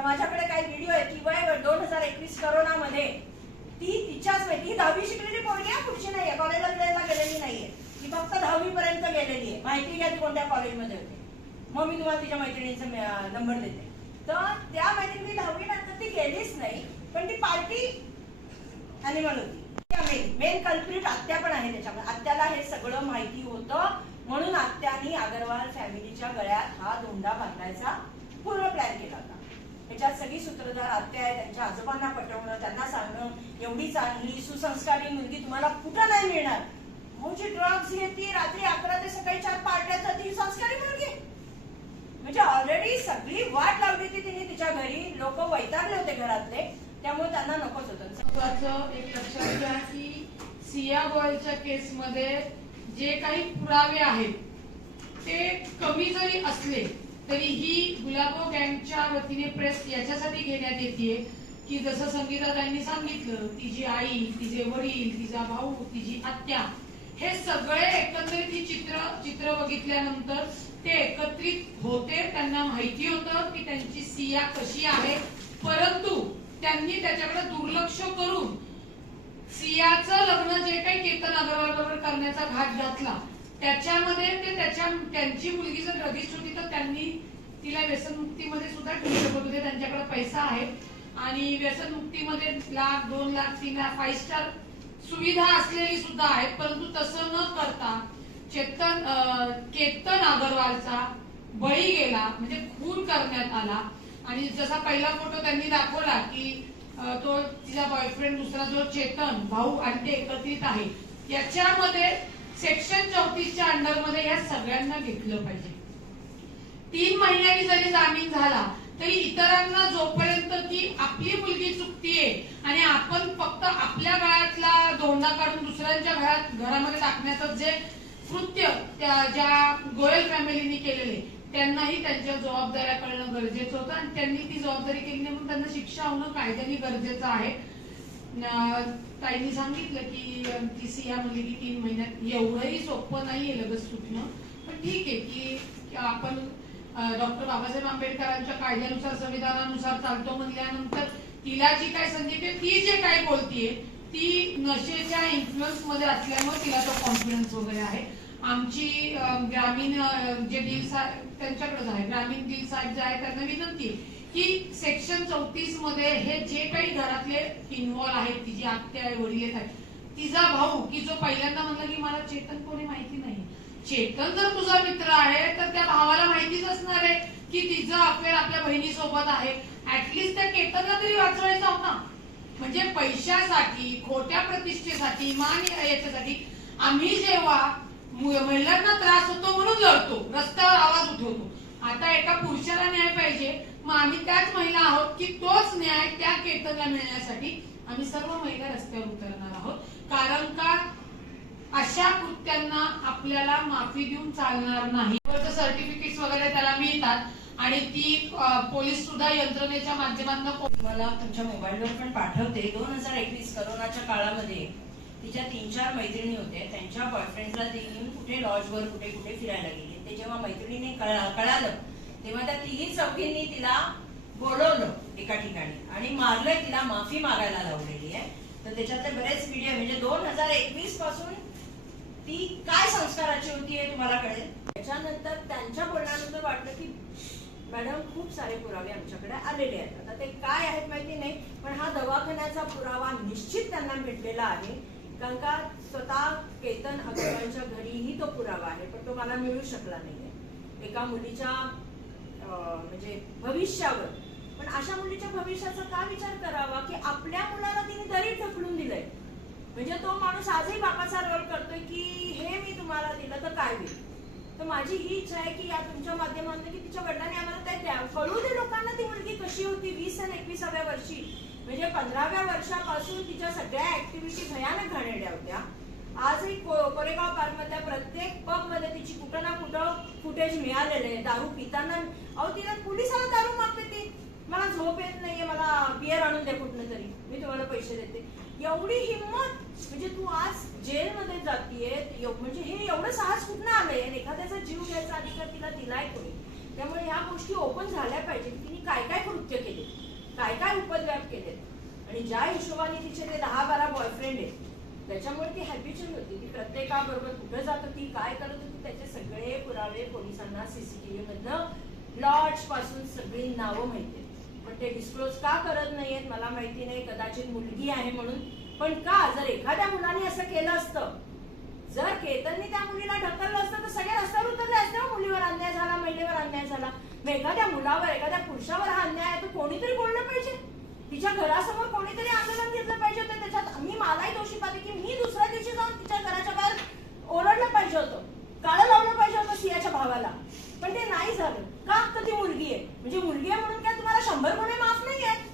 तर माझ्याकडे काही व्हिडिओ आहे की वय 2021 करोनामध्ये ती तिच्याच ती 10वी शिकलेली पोरगी आहे, पुढची नाहीये, कॉलेजला गेलेली नाहीये, ती फक्त 10वी पर्यंत गेलेली आहे. माहिती घ्या ती कोणत्या कॉलेजमध्ये होती. मग मी तुम्हाला तिच्या मैत्रिणीचा नंबर देते. तर त्या मैत्रिणी 10वी नंतर ती गेलीच नाही, पण ती पार्टी अॅनिमल होती. मेन कल्प्रिट आत्या पण आहे त्याच्यामध्ये. आत्याला हे सगळं माहिती होतं, म्हणून आत्यानी अगरवाल फॅमिलीच्या गळ्यात हा धोंडा बांधायचा पूर्ण प्लॅन केला होता. त्याच्यात सगळी सूत्रधार आत्या आहे. त्यांच्या आजोबांना पटवणं, त्यांना सांगणं एवढी चांगली सुसंस्कारी मुलगी तुम्हाला कुठं नाही मिळणार. म्हणजे ड्रग्ज घेती, रात्री 11 ते सकाळी 4 पार्ट्या जाती, संस्कारी मुलगी. म्हणजे ऑलरेडी सगळी वाट लावली होती तिने तिच्या घरी. लोक वैतागले होते घरातले, त्यामुळे त्यांना नकोच होतं. महत्वाचं एक लक्षात घ्या की सिया बॉयच्या केसमध्ये जे काही पुरावे आहेत ते कमी जरी असले तरीही गुलाबो गँगच्या वतीने प्रेस याच्यासाठी घेण्यात येते की जसं संगीताताईंनी सांगितलं, तिची आई, तिचे वडील, तिचा भाऊ, तिची आत्या हे सगळे एकंदरीत ही चित्र बघितल्यानंतर ते एकत्रित होते. त्यांना माहिती होतं की त्यांची सिया कशी आहे, परंतु त्यांनी त्याच्याकडे दुर्लक्ष करून सियाचं लग्न जे काही केतन अग्रवाल बरोबर करण्याचा घाट घातला त्याच्यामध्ये ते त्यांची मुलगी जर रजिस्टर होती तर त्यांनी तिला व्यसनमुक्तीमध्ये सुद्धा ठेवू शकत होते. त्यांच्याकडे पैसा आहे आणि व्यसनमुक्तीमध्ये 1 लाख 2 लाख 3 लाख 5 स्टार सुविधा असलेली सुद्धा आहेत. परंतु तसं न करता केतन अग्रवालचा बळी गेला, म्हणजे खून करण्यात आला. आणि जसा पहिला फोटो त्यांनी दाखवला की तो तिचा बॉयफ्रेंड दुसरा जो चेतन भाऊ आणि ते एकत्रित आहे, याच्यामध्ये सेक्शन 34च्या अंडरमध्ये या सगळ्यांना घेतलं पाहिजे. 3 महिन्यांनी जरी जामीन झाला तरी इतरांना जोपर्यंत ती आपली मुलगी चुकतीये आणि आपण फक्त आपल्या गळ्यातला धोंडा काढून दुसऱ्यांच्या घरामध्ये टाकण्याचं जे कृत्य ज्या गोयल फॅमिलीनी केलेले, त्यांनाही त्यांच्या जबाबदाऱ्या कळणं गरजेचं होतं आणि त्यांनी ती जबाबदारी केली नाही म्हणून त्यांना शिक्षा होणं कायद्याने गरजेचं आहे. ताईंनी सांगितलं की ती सिया म्हणली की 3 महिन्यात, एवढंही सोपं नाहीये लगेच सुटणं. पण ठीक आहे की आपण डॉक्टर बाबासाहेब आंबेडकरांच्या कायद्यानुसार संविधानानुसार चालतो म्हणल्यानंतर तिला जी काय संधी, ती जे काय बोलतीये ती नशेच्या इन्फ्लुएन्स मध्ये असल्यामुळे तिला तो कॉन्फिडन्स वगैरे आहे. आमची ग्रामीण जे डील त्यांच्याकडेच आहे, ग्रामीण डील साहेब जे आहे त्यांना विनंती की सेक्शन 34 मध्ये हे जे काही घरातले इन्व्हॉल्व आहेत, तिची आत्या आहे, वडील आहेत, तिचा भाऊ की जो पहिल्यांदा म्हणला की मला चेतन कोणी माहिती नाही. चेतन जर तुझा मित्र आहे तर त्या भावाला माहितीच असणार आहे की तिचा अफेअर आपल्या बहिणीसोबत आहे. ऍटलिस्ट त्या केतनला तरी वाचवायचा होता. म्हणजे पैशासाठी, खोट्या प्रतिष्ठेसाठी, मान याच्यासाठी आम्ही जेव्हा महिलांना त्रास होतो म्हणून लढतो, रस्त्यावर आवाज उठवतो. आता एका पुरुषाला न्याय पाहिजे, मग आम्ही त्याच महिला आहोत की तोच न्याय त्या केतनला मिळण्यासाठी आम्ही सर्व महिला रस्त्यावर उतरणार आहोत. कारण का अशा कृत्यांना आपल्याला माफी देऊन चालणार नाही. सर्टिफिकेट्स वगैरे त्याला मिळतात आणि ती पोलीस सुद्धा यंत्रणेच्या माध्यमातून मला तुमच्या मोबाईलवर पण पाठवते. 2021 करोनाच्या काळामध्ये तिच्या 3-4 मैत्रिणी होत्या. त्यांच्या बॉयफ्रेंडला ती घेऊन कुठे लॉजवर कुठे कुठे फिरायला गेली. ते जेव्हा मैत्रिणीने कळालं तेव्हा त्या 3 चौघींनी तिला बोलवलं एका ठिकाणी आणि मारलंय, तिला माफी मागायला लावलेली आहे. तर त्याच्यातले बरेच व्हिडिओ, म्हणजे 2021 पासून ती काय संस्काराची होती हे तुम्हाला कळेल. त्याच्यानंतर त्यांच्या बोलण्यानंतर वाटलं की मॅडम खूप सारे पुरावे आमच्याकडे आलेले आहेत. आता ते काय आहेत माहिती नाही, पण हा दवाखान्याचा पुरावा निश्चित त्यांना भेटलेला आहे. कारण का स्वतः केतन अग्रवालच्या घरीही तो पुरावा आहे, पण तो मला मिळू शकला नाहीये. एका मुलीच्या म्हणजे भविष्यावर. पण अशा मुलीच्या भविष्याचा का विचार करावा की आपल्या मुलाला तिने दरीत ढकलून दिलंय. म्हणजे तो माणूस आजही बापाचा रोल करतोय की हे मी तुम्हाला दिलं तर काय होईल. तर माझी ही इच्छा आहे की या तुमच्या माध्यमातून की तिच्या वडिलांनी आम्हाला काय द्या, कळू दे लोकांना ती मुलगी कशी होती 20 आणि 21व्या वर्षी. म्हणजे 15व्या वर्षापासून तिच्या सगळ्या ऍक्टिव्हिटी भयानक घाणेरड्या होत्या. आजही कोरेगाव पार्क मधल्या प्रत्येक पब मध्ये तिची कुठं ना कुठं फुटेज मिळालेले. दारू पिताना तिला पोलिसाला दारू मागते ती, मला झोप येत नाहीये, मला बियर आणून दे कुठनं तरी, मी तुम्हाला पैसे देते. एवढी हिंमत, म्हणजे तू आज जेलमध्ये जातीये, म्हणजे हे एवढं साहस कुठनं आलंय. एखाद्याचा जीव घ्यायचा अधिकार तिला दिलाय कोणी. त्यामुळे ह्या ह्या गोष्टी ओपन झाल्या पाहिजे की तिने काय काय कृत्य केले, काय काय उपद्व्याप केले, आणि ज्या हिशोबाने तिचे ते 10-12 बॉयफ्रेंड आहेत त्याच्यामुळे ती हॅबिच्युअल होती. ती प्रत्येकाबरोबर कुठं जात होती, काय करत होती, त्याचे सगळे पुरावे पोलिसांना सीसीटीव्ही मधनं लॉज पासून सगळी नावं माहिती आहेत. पण ते डिस्क्लोज का करत नाहीयेत मला माहिती नाही. कदाचित मुलगी आहे म्हणून. पण का, जर एखाद्या मुलाने असं केलं असतं, जर केतनने त्या मुलीला ढकललं असतं तर सगळे रस्त्यावर उतरले असते. मुलीवर अन्याय झाला, महिलेवर अन्याय झाला. मग एखाद्या मुलावर, एखाद्या पुरुषावर हा अन्याय आहे तर कोणीतरी बोललं पाहिजे. तिच्या घरासमोर कोणीतरी आंदोलन घेतलं पाहिजे होतं. त्याच्यात मी मलाही दोषी पाहते की मी दुसऱ्या दिवशी जाऊन तिच्या घराच्या बाहेर ओरडलं पाहिजे होतं, काळं लावलं पाहिजे होतं सियाच्या भावाला. पण ते नाही झालं. का, तर ती मुलगी आहे. म्हणजे मुलगी आहे म्हणून काय तुम्हाला 100 गुन्हे माफ नाही आहेत?